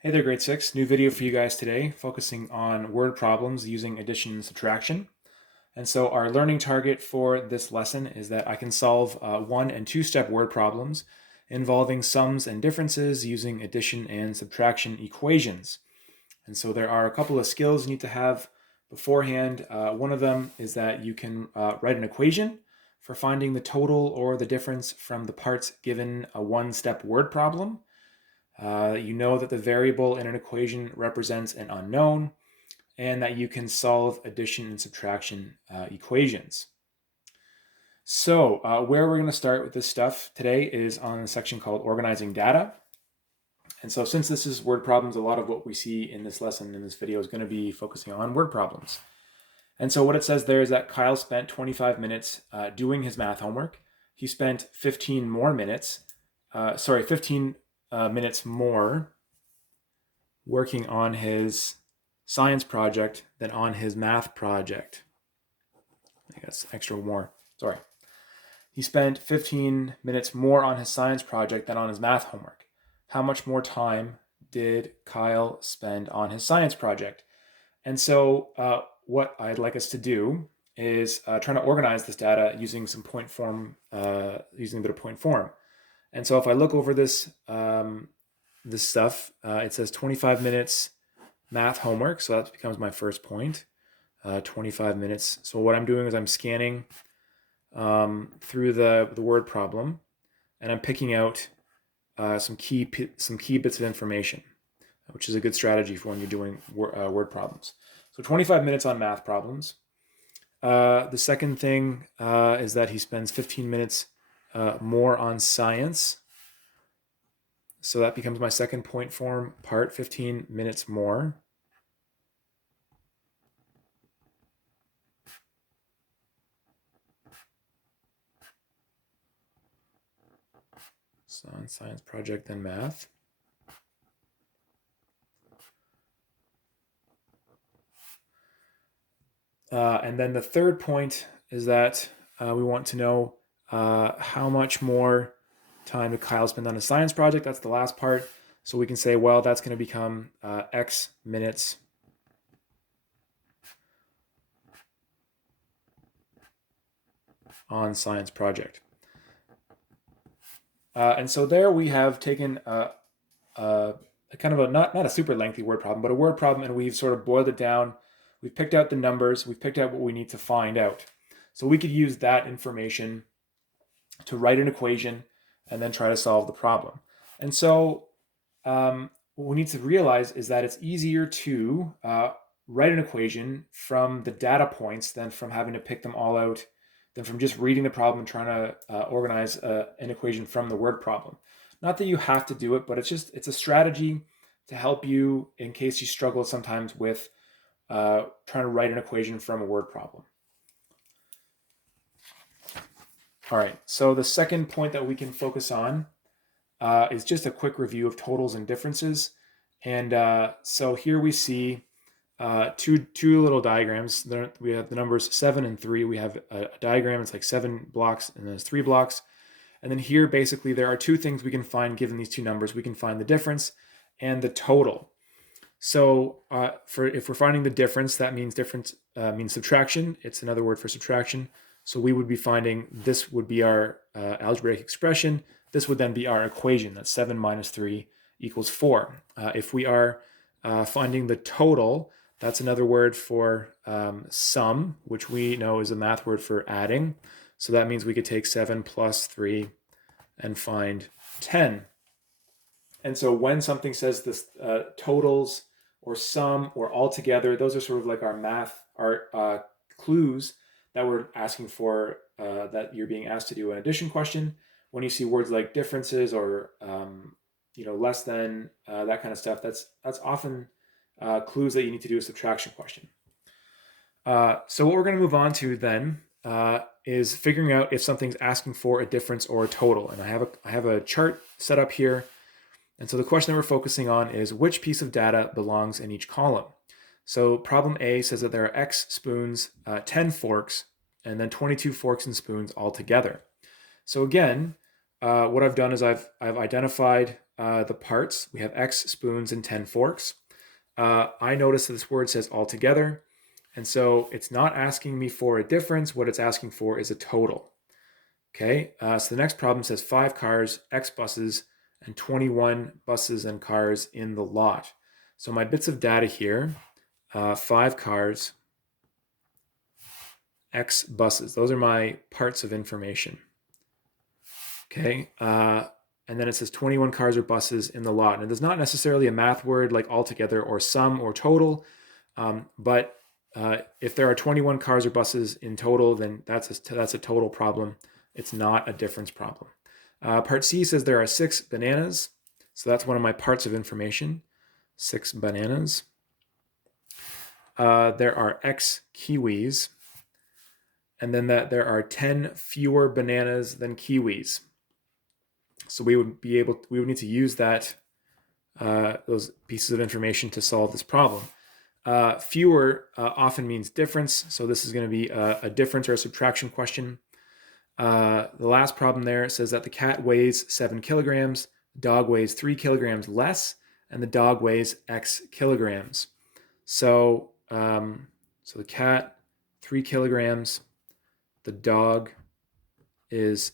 Hey there, grade 6. New video for you guys today, focusing on word problems using addition and subtraction. And so our learning target for this lesson is that I can solve one and two-step word problems involving sums and differences using addition and subtraction equations. And so there are a couple of skills you need to have beforehand. One of them is that you can write an equation for finding the total or the difference from the parts given a one-step word problem. You know that the variable in an equation represents an unknown, and that you can solve addition and subtraction equations. So where we're going to start with this stuff today is on a section called Organizing Data. And so since this is word problems, a lot of what we see in this lesson, in this video, is going to be focusing on word problems. And so what it says there is that Kyle spent 25 minutes doing his math homework. He spent 15 more minutes, 15 minutes more working on his science project than on his math project. I guess extra more. Sorry. He spent 15 minutes more on his science project than on his math homework. How much more time did Kyle spend on his science project? And so what I'd like us to do is trying to organize this data using some point form, using a bit of point form. And so if I look over this this stuff, it says 25 minutes math homework, so that becomes my first point. 25 minutes. So what I'm doing is I'm scanning through the word problem, and I'm picking out some key bits of information, which is a good strategy for when you're doing word problems. So 25 minutes on math problems. The second thing is that he spends 15 minutes more on science. So that becomes my second point form part, 15 minutes more. So on science project and math. And then the third point is that we want to know how much more time did Kyle spend on his science project. That's the last part. So we can say, well, that's going to become X minutes on science project. And so there we have taken a kind of a not a super lengthy word problem, but a word problem, and we've sort of boiled it down. We've picked out the numbers. We've picked out what we need to find out. So we could use that information to write an equation and then try to solve the problem. And so what we need to realize is that it's easier to write an equation from the data points than from having to pick them all out, than from just reading the problem and trying to organize an equation from the word problem. Not that you have to do it, but it's a strategy to help you in case you struggle sometimes with trying to write an equation from a word problem. All right, so the second point that we can focus on is just a quick review of totals and differences. And so here we see two little diagrams. We have the numbers 7 and 3. We have a diagram. It's like 7 blocks and there's 3 blocks. And then here, basically, there are two things we can find given these two numbers. We can find the difference and the total. So if we're finding the difference, that means difference means subtraction. It's another word for subtraction. So we would be finding this would be our algebraic expression. This would then be our equation. That's 7 minus 3 equals 4. If we are finding the total, that's another word for sum, which we know is a math word for adding. So that means we could take 7 plus 3 and find 10. And so when something says this totals or sum or altogether, those are sort of like our clues that we're asking for, that you're being asked to do an addition question. When you see words like differences or less than, that kind of stuff, that's often clues that you need to do a subtraction question. So what we're going to move on to then is figuring out if something's asking for a difference or a total. And I have a chart set up here. And so the question that we're focusing on is which piece of data belongs in each column. So problem A says that there are X spoons, 10 forks, and then 22 forks and spoons all together. So again, what I've done is I've identified the parts. We have X spoons and 10 forks. I notice that this word says altogether, and so it's not asking me for a difference. What it's asking for is a total. Okay, so the next problem says 5 cars, X buses, and 21 buses and cars in the lot. So my bits of data here, 5 cars, X buses. Those are my parts of information. Okay, and then it says 21 cars or buses in the lot. And there's not necessarily a math word like altogether or sum or total, but if there are 21 cars or buses in total, then that's a total problem. It's not a difference problem. Part C says there are 6 bananas. So that's one of my parts of information. 6 bananas. There are X kiwis. And then that there are 10 fewer bananas than kiwis. So we would need to use those pieces of information to solve this problem. Fewer often means difference. So this is going to be a difference or a subtraction question. The last problem there says that the cat weighs 7 kilograms, the dog weighs 3 kilograms less, and the dog weighs X kilograms. So, so the cat, 3 kilograms, the dog is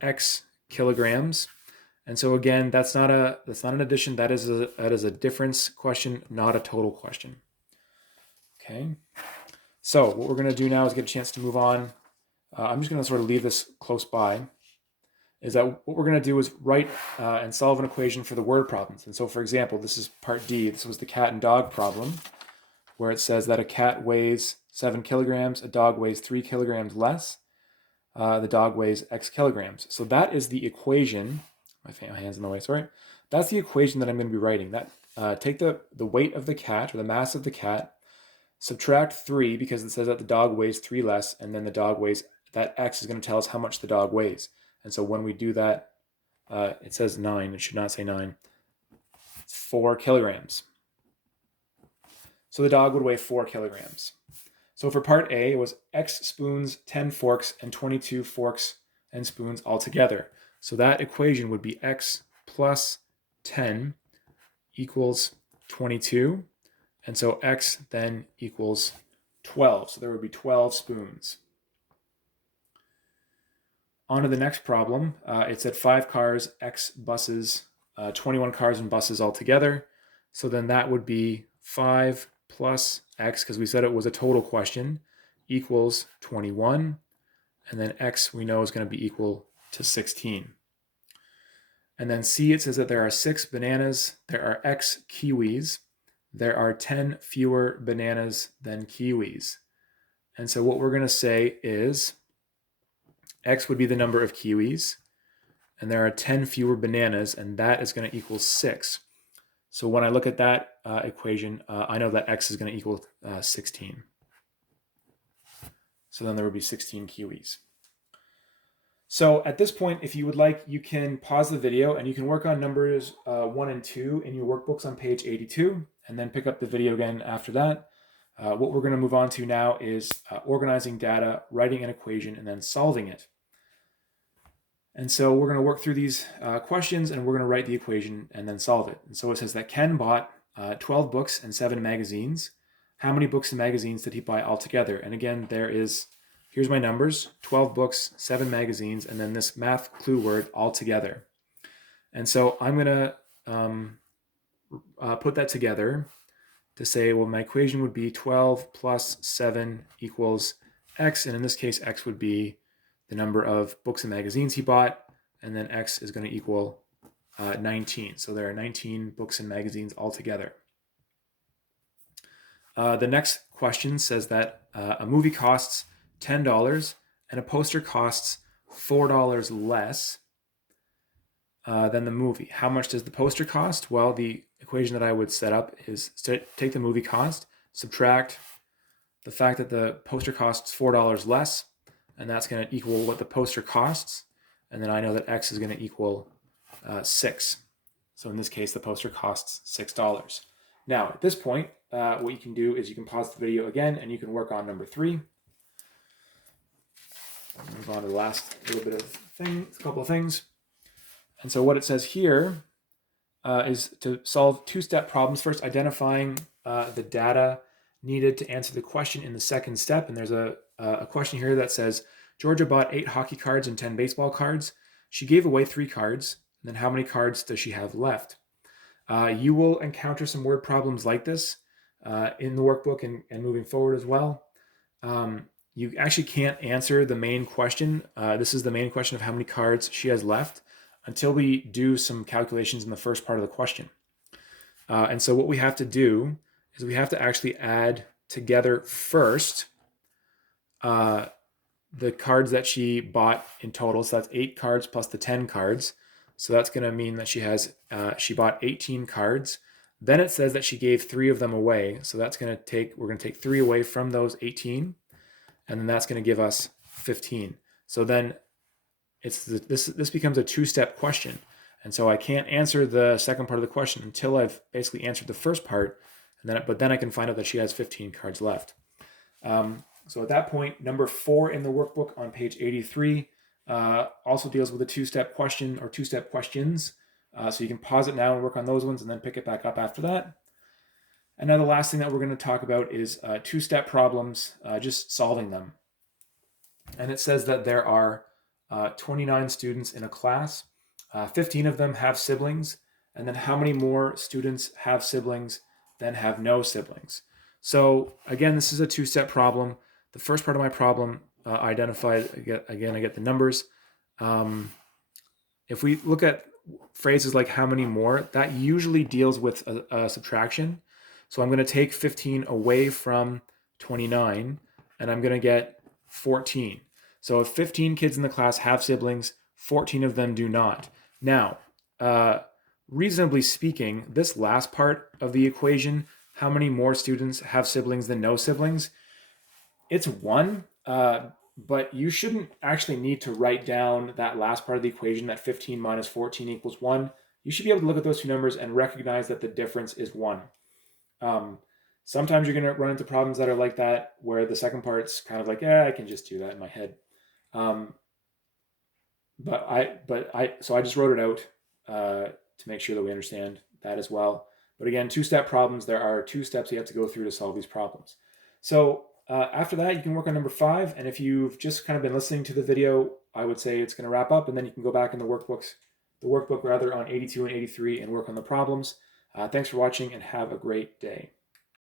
X kilograms. And so again, that's not an addition. That is a difference question, not a total question. Okay. So what we're going to do now is get a chance to move on. I'm just going to sort of leave this close by. Is that what we're going to do is write and solve an equation for the word problems. And so, for example, this is part D. This was the cat and dog problem, where it says that a cat weighs 7 kilograms, a dog weighs 3 kilograms less. The dog weighs X kilograms. So that is the equation. My hand's in the way, sorry. That's the equation that I'm going to be writing. That take the weight of the cat, or the mass of the cat, subtract 3 because it says that the dog weighs 3 less, and then the dog weighs, that X is going to tell us how much the dog weighs. And so when we do that, it says 9. It should not say 9. It's 4 kilograms. So the dog would weigh 4 kilograms. So for part A, it was X spoons, 10 forks, and 22 forks and spoons altogether. So that equation would be X plus 10 equals 22. And so X then equals 12. So there would be 12 spoons. On to the next problem. It said 5 cars, X buses, 21 cars and buses altogether. So then that would be 5 plus X, because we said it was a total question, equals 21. And then X we know is going to be equal to 16. And then C, it says that there are 6 bananas, there are X kiwis, there are 10 fewer bananas than kiwis. And so what we're going to say is X would be the number of kiwis, and there are 10 fewer bananas, and that is going to equal 6. So when I look at that equation, I know that X is going to equal 16. So then there would be 16 kiwis. So at this point, if you would like, you can pause the video and you can work on numbers 1 and 2 in your workbooks on page 82, and then pick up the video again after that. What we're going to move on to now is organizing data, writing an equation, and then solving it. And so we're going to work through these questions, and we're going to write the equation and then solve it. And so it says that Ken bought 12 books and 7 magazines. How many books and magazines did he buy altogether? And again, here's my numbers, 12 books, 7 magazines, and then this math clue word altogether. And so I'm going to put that together to say, well, my equation would be 12 plus 7 equals X. And in this case, X would be the number of books and magazines he bought, and then X is going to equal 19. So there are 19 books and magazines altogether. The next question says that a movie costs $10 and a poster costs $4 less than the movie. How much does the poster cost? Well, the equation that I would set up is take the movie cost, subtract the fact that the poster costs $4 less, and that's going to equal what the poster costs. And then I know that X is going to equal 6. So in this case, the poster costs $6. Now, at this point, what you can do is you can pause the video again, and you can work on number 3. I'll move on to the last little bit of a couple of things. And so what it says here is to solve two-step problems. First, identifying the data needed to answer the question in the second step. And there's a question here that says, Georgia bought 8 hockey cards and 10 baseball cards. She gave away 3 cards. And then how many cards does she have left? You will encounter some word problems like this in the workbook and moving forward as well. You actually can't answer the main question. This is the main question of how many cards she has left until we do some calculations in the first part of the question. And so what we have to do is we have to actually add together first the cards that she bought in total. So that's 8 cards plus the 10 cards. So that's going to mean that she bought 18 cards. Then it says that she gave 3 of them away. So that's going to we're going to take 3 away from those 18. And then that's going to give us 15. So then this becomes a two-step question. And so I can't answer the second part of the question until I've basically answered the first part. But then I can find out that she has 15 cards left. So at that point, number 4 in the workbook on page 83 also deals with a two-step question or two-step questions. So you can pause it now and work on those ones and then pick it back up after that. And now the last thing that we're going to talk about is two-step problems, just solving them. And it says that there are 29 students in a class. 15 of them have siblings. And then how many more students have siblings than have no siblings? So again, this is a two-step problem. The first part of my problem identified, again, I get the numbers. If we look at phrases like how many more, that usually deals with a subtraction. So I'm going to take 15 away from 29, and I'm going to get 14. So if 15 kids in the class have siblings, 14 of them do not. Now, reasonably speaking, this last part of the equation, how many more students have siblings than no siblings, it's 1, but you shouldn't actually need to write down that last part of the equation, that 15 minus 14 equals 1. You should be able to look at those two numbers and recognize that the difference is 1. Sometimes you're going to run into problems that are like that, where the second part's kind of like, I can just do that in my head. So I just wrote it out to make sure that we understand that as well. But again, two-step problems, there are 2 steps you have to go through to solve these problems. So after that, you can work on number 5. And if you've just kind of been listening to the video, I would say it's going to wrap up, and then you can go back in the workbook on 82 and 83 and work on the problems. Thanks for watching and have a great day.